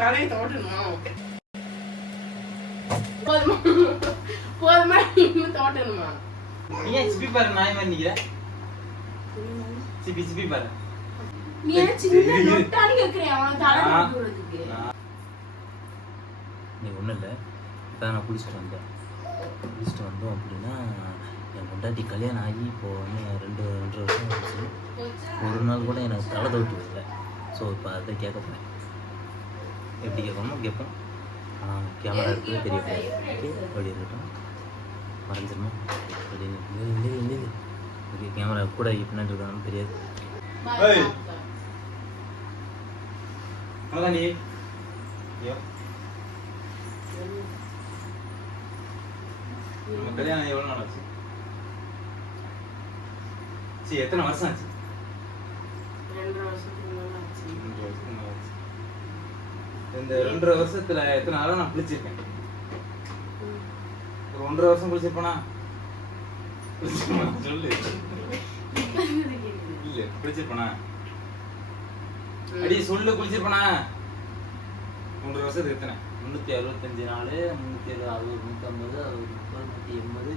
தலையை தோட்டணுமா? போதுமா? போதுமா? இன்னும் தோட்டணுமா? நீ ஏன் சிப்பி பாரு நாய் மாதிரி நிக்கிற? சிப்பி சிப்பி பாரு. நீ என்ன சின்ன நொட்டான்னு கேக்குறேன் அவனை தலை தோட்டி விடுறதுக்கு. நீ ஒன்றும் இல்லை. இப்போ நான் குளிச்சுட்டு வந்தேன். குளிச்சுட்டு வந்தோம் அப்படின்னா என் பொண்டாட்டி கல்யாணம் ஆகி இப்போ இன்னும் ரெண்டு ரெண்டு வருஷம் ஆச்சு ஒரு நாள் கூட எனக்கு தலை தோட்டி வரல ஸோ இப்போ அதை கேட்க போகிறேன் எப்படி கேட்கணுமோ கேட்போம். ஆனால் கேமரா இருக்குது தெரிய அப்படி இருக்கட்டும். மறைஞ்சிருமா அப்படின்னு ஓகே கேமரா கூட பின்னாடி இருக்கான்னு தெரியாது. ஏய். அதான்? நீ ஐயோ நம்ம கல்யாணம் எவ்வளவு நாள் ஆச்சு? சரி எத்தனை வருஷம் ஆச்சு ரெண்டரை வருஷத்துக்கு மேல ஆச்சு. ரெண்டு வருஷத்துக்கு மேல ஆச்சு. இந்த ரெண்டரை வருஷத்துல எத்தனை நாளா நான் குளிச்சிருக்கேன் ஒரு ஒன்றரை வருஷம் குளிச்சிருப்பேனா சொல்லு. இல்ல குளிச்சிருப்பேனா அடி சொல்லு குளிச்சிருப்பேனா ஒன்றரை வருஷத்துக்கு எத்தனை? முந்நூற்றி அறுபத்தஞ்சு நாள் முந்நூற்றி அறுபது அறுபது நூற்றம்பது அறுபது முப்பது நூற்றி எண்பது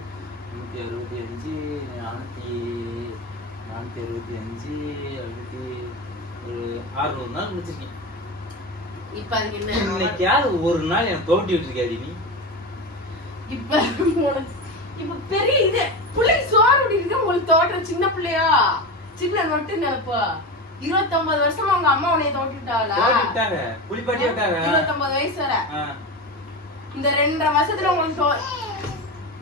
முந்நூற்றி அறுபத்தி அஞ்சு நானூற்றி நானூற்றி அறுபத்தி அஞ்சு அறுபத்தி ஒரு அறுநூறு நாள் முடிச்சிருக்கேன். இப்ப அதுக்கு என்ன? இன்னைக்காவது ஒரு நாள் எனக்கு தோட்டி விட்டுருக்காடி நீ. இப்ப இப்ப பெரிய இது பிள்ளைக்கு சோறு விட்டு உங்களுக்கு தோட்டம் சின்ன பிள்ளையா? சின்ன நொட்டு நினைப்பா இருபத்தொன்பது வருஷமா உங்க அம்மா உன்னைய தோட்டிட்டாளா தோட்டி விட்டாங்க. குளிப்பாட்டி இருபத்தொன்பது வயசு வர. இந்த ரெண்டரை வருஷத்துல உங்களுக்கு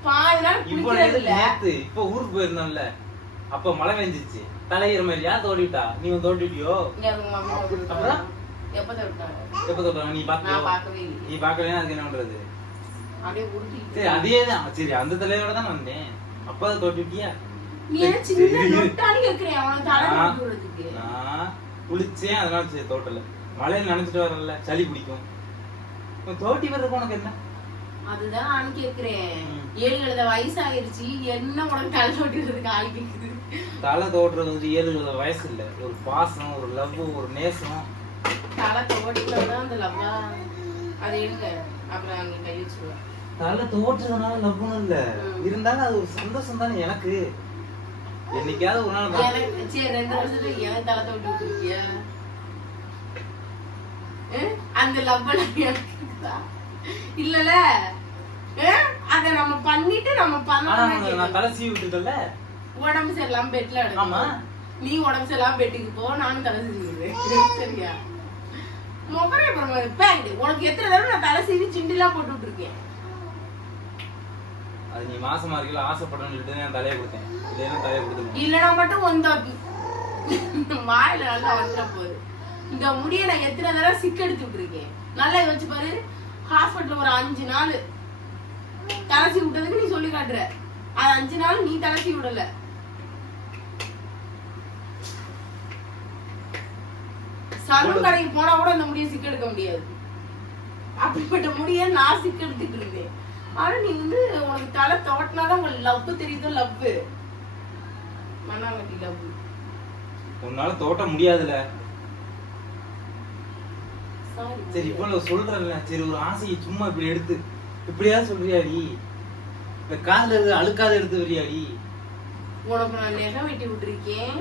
பாதி நாள் இப்போ குளிக்கிறது இல்ல இப்போ ஊருக்கு போயிருந்தோம்ல அப்ப மழை பெஞ்சிச்சு தலையிற மாதிரி யார் தோட்டி விட்டா? நீ வந்து தோட்டி விட்டியோ இங்க உங்க அம்மா. தோட்டிட்டாளா? அப்புறம்? எப்ப தோட்டாங்க நீ பார்க்கவே நீ பாக்கலையா அதுக்கு என்ன பண்றது? அப்படியே உருட்டிட்டு சரி அதே தான். சரி அந்த தலையோட தான் வந்தேன். அப்பதான் தோட்டி விட்டியா நீ என்ன சின்ன சரி. நொட்டான்னு கேக்குறேன் அவனை தலை ஆ. தோட்டி விடுறதுக்கு. நான் குளிச்சேன் அதனால சரி தோட்டல. மழையில நினைச்சிட்டு வரல சளி பிடிக்கும். தோட்டி வர்றதுக்கு உனக்கு என்ன? அதுதான் நான் கேக்குறேன். ஏழு எழுத வயசாயிருச்சு. என்ன உனக்கு தலை தோட்டி விடுறதுக்கு ஆள் கேக்குது? தலை தோட்டுறது வந்து ஏழு வயசு இல்ல. ஒரு பாசம் ஒரு லவ் ஒரு நேசம். தலை தோட்டினா அந்த லவ்வா அதை எடுங்க அப்புறம் அங்க கை வச்சிருவேன். தலை தோற்றுறதுனால லவ்னு இல்ல. இருந்தாலும் அது ஒரு சந்தோஷம் தானே எனக்கு. என்னைக்காவது ஒரு நாள் நான் எனக்கு சரி ரெண்டு வருஷத்துக்கு எனக்கு தலை தோட்டி விட்டுருக்கிய? அந்த லவ் எனக்கு? இல்லல? அத நம்ம பண்ணிட்டு நம்ம உனக்கு நான் தலை சீவி விட்டுட்டல உடம்பு சரியில்லாம பெட்ல ஆமா. நீ உடம்பு சரியில்லாம பெட்டுக்கு போ நானும் தலை சீவிடுவேன் சரியா? முகரே பேண்ட் உனக்கு எத்தனை தடவை நான் தலை சீவி சிண்டிலாம் போட்டு விட்டுருக்கேன். அது நீ மாசமா இருக்கல ஆசைப்படணும்னு சொல்லிட்டு நான் தலையை கொடுத்தேன். இல்லைன்னா தலையை கொடுத்துருக்கேன் இல்லனா மட்டும் இந்த வாயில நல்லா வந்துட போகுது. இந்த முடிய நான் எத்தனை தடவை சிக்க எடுத்து விட்டுருக்கேன். நல்லா யோசிச்சு பாரு. ஹாஸ்பிட்டல் ஒரு அஞ்சு நாள். தலசி விட்டதுக்கு நீ சொல்லி காட்டுற. அது அஞ்சு நாள் நீ தலசி விடல. சலூன் கடைக்கு போனா கூட அந்த முடிய சிக்க எடுக்க முடியாது. அப்படிப்பட்ட முடிய நான் சிக்க எடுத்துட்டு இருந்தேன். ஆனா நீ வந்து உனக்கு தலை தோட்டினாதான் உங்களுக்கு லவ் தெரியுதோ லவ் மண்ணாங்கட்டி லவ் உன்னால தோட்ட முடியாதுல. சாரி நான் சொல்றேன்ல. சரி ஒரு ஆசையை சும்மா இப்படி எடுத்து. இப்படியாவது சொல்றியாடி இந்த காதுல இருந்து அழுக்காத எடுத்து வரியாடி உனக்கு நான் நெகை வெட்டி விட்டுருக்கேன்?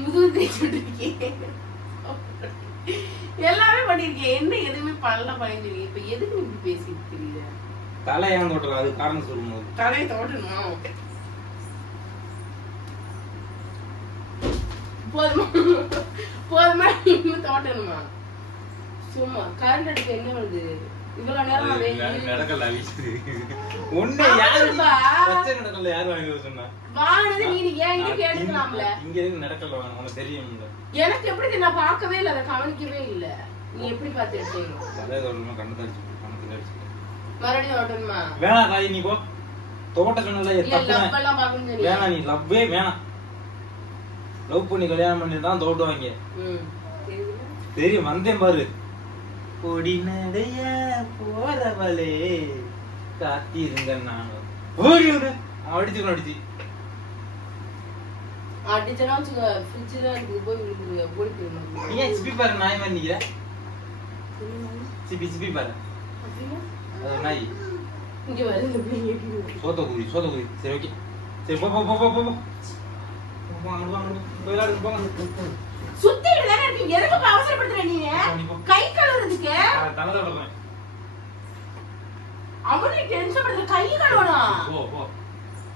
முதுகு தேய்ச்சி விட்டுருக்கேன் எல்லாமே பண்ணிருக்கேன் என்ன எதுவுமே பண்ணல பண்ணிருக்கீங்க இப்ப எதுக்கு இப்படி பேசிட்டு தெரியல தலை ஏன் தோட்டல அது காரணம் சொல்லும்போது தலையை தோட்டணுமா? போதுமா? போதுமா? இன்னும் தோட்டணுமா? சும்மா. கரண்ட் அடுப்பு என்ன வருது? இவ்வளவு நேரம் நடக்கல வீசுது ஒண்ணு யாரு ஆமாப்பா. பச்சை நடக்கல யாரு வாங்கி சொன்னா? வாங்கினது நீ என்கிட்ட நான் கேட்டுக்கலாம்ல? இங்க- இருந்து நடக்கல வாங்க உனக்கு தெரியும்ல. எனக்கு எப்படி? நான் பார்க்கவே இல்லை அதை கவனிக்கவே இல்லை. நீ எப்படி பார்த்து எடுத்தீங்க தலை தோட்டமா கண்ணு தடிச்சு கணக்கு தடிச்சு மறுபடியும் ஓட்டணுமா? வேணாம் தாய் நீ போ. தோட்ட சொன்னல தப்பு வேணாம் நீ லவ்வே வேணாம். லவ் பண்ணி கல்யாணம் பண்ணி தான் தோட்டுவாங்க? தெரியும் வந்தேன் பாரு. பொடி நடைய போறவளே. காத்திருங்க நாங்க ஓடி விடு அடிச்சுக்கணும் அடிச்சு. அடிச்சனா வச்சுக்க ஃப்ரிட்ஜில் இருக்கு போய் விழுந்துருங்க போய் போயிடணும். நீ ஏன் நாய் மாதிரி சிப்பி சிப்பி பாரு. அது நாய். இங்க இருக்கு? சோத்த சரி ஓகே. சரி போ போ போ போ போ போ. போங்க. இருக்கீங்க எதுக்கு இப்ப அவசரப்படுத்துற நீ. கை கழுவுறதுக்கு? ஆ, தலை தடவை. அவனே டென்ஷன் படுத்த கை கழுவணும். போ போ.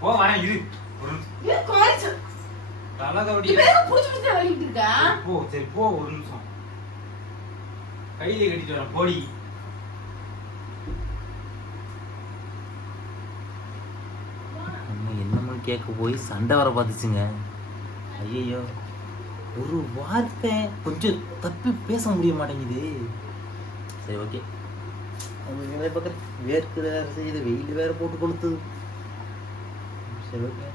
போ வரேன் இரு. ஒரு நிமிஷம். இது காய்ச்சல் தலை தவடி இப்ப எதுக்கு புடிச்சு புடிச்சு வலிக்கிட்டு இருக்க? போ சரி போ ஒரு நிமிஷம். கையில கட்டிட்டு வரேன் போடி. நம்ம என்னமோ கேட்க போய் சண்டை வர பார்த்துச்சுங்க. ஐயையோ. ஒரு வார்த்தை கொஞ்சம் தப்பி பேச முடிய மாட்டேங்குது. சரி ஓகே வேறு பக்கம் வேர்க்கு வேறு செய்யுது வெயில் வேறு போட்டு கொளுத்துது. சரி ஓகே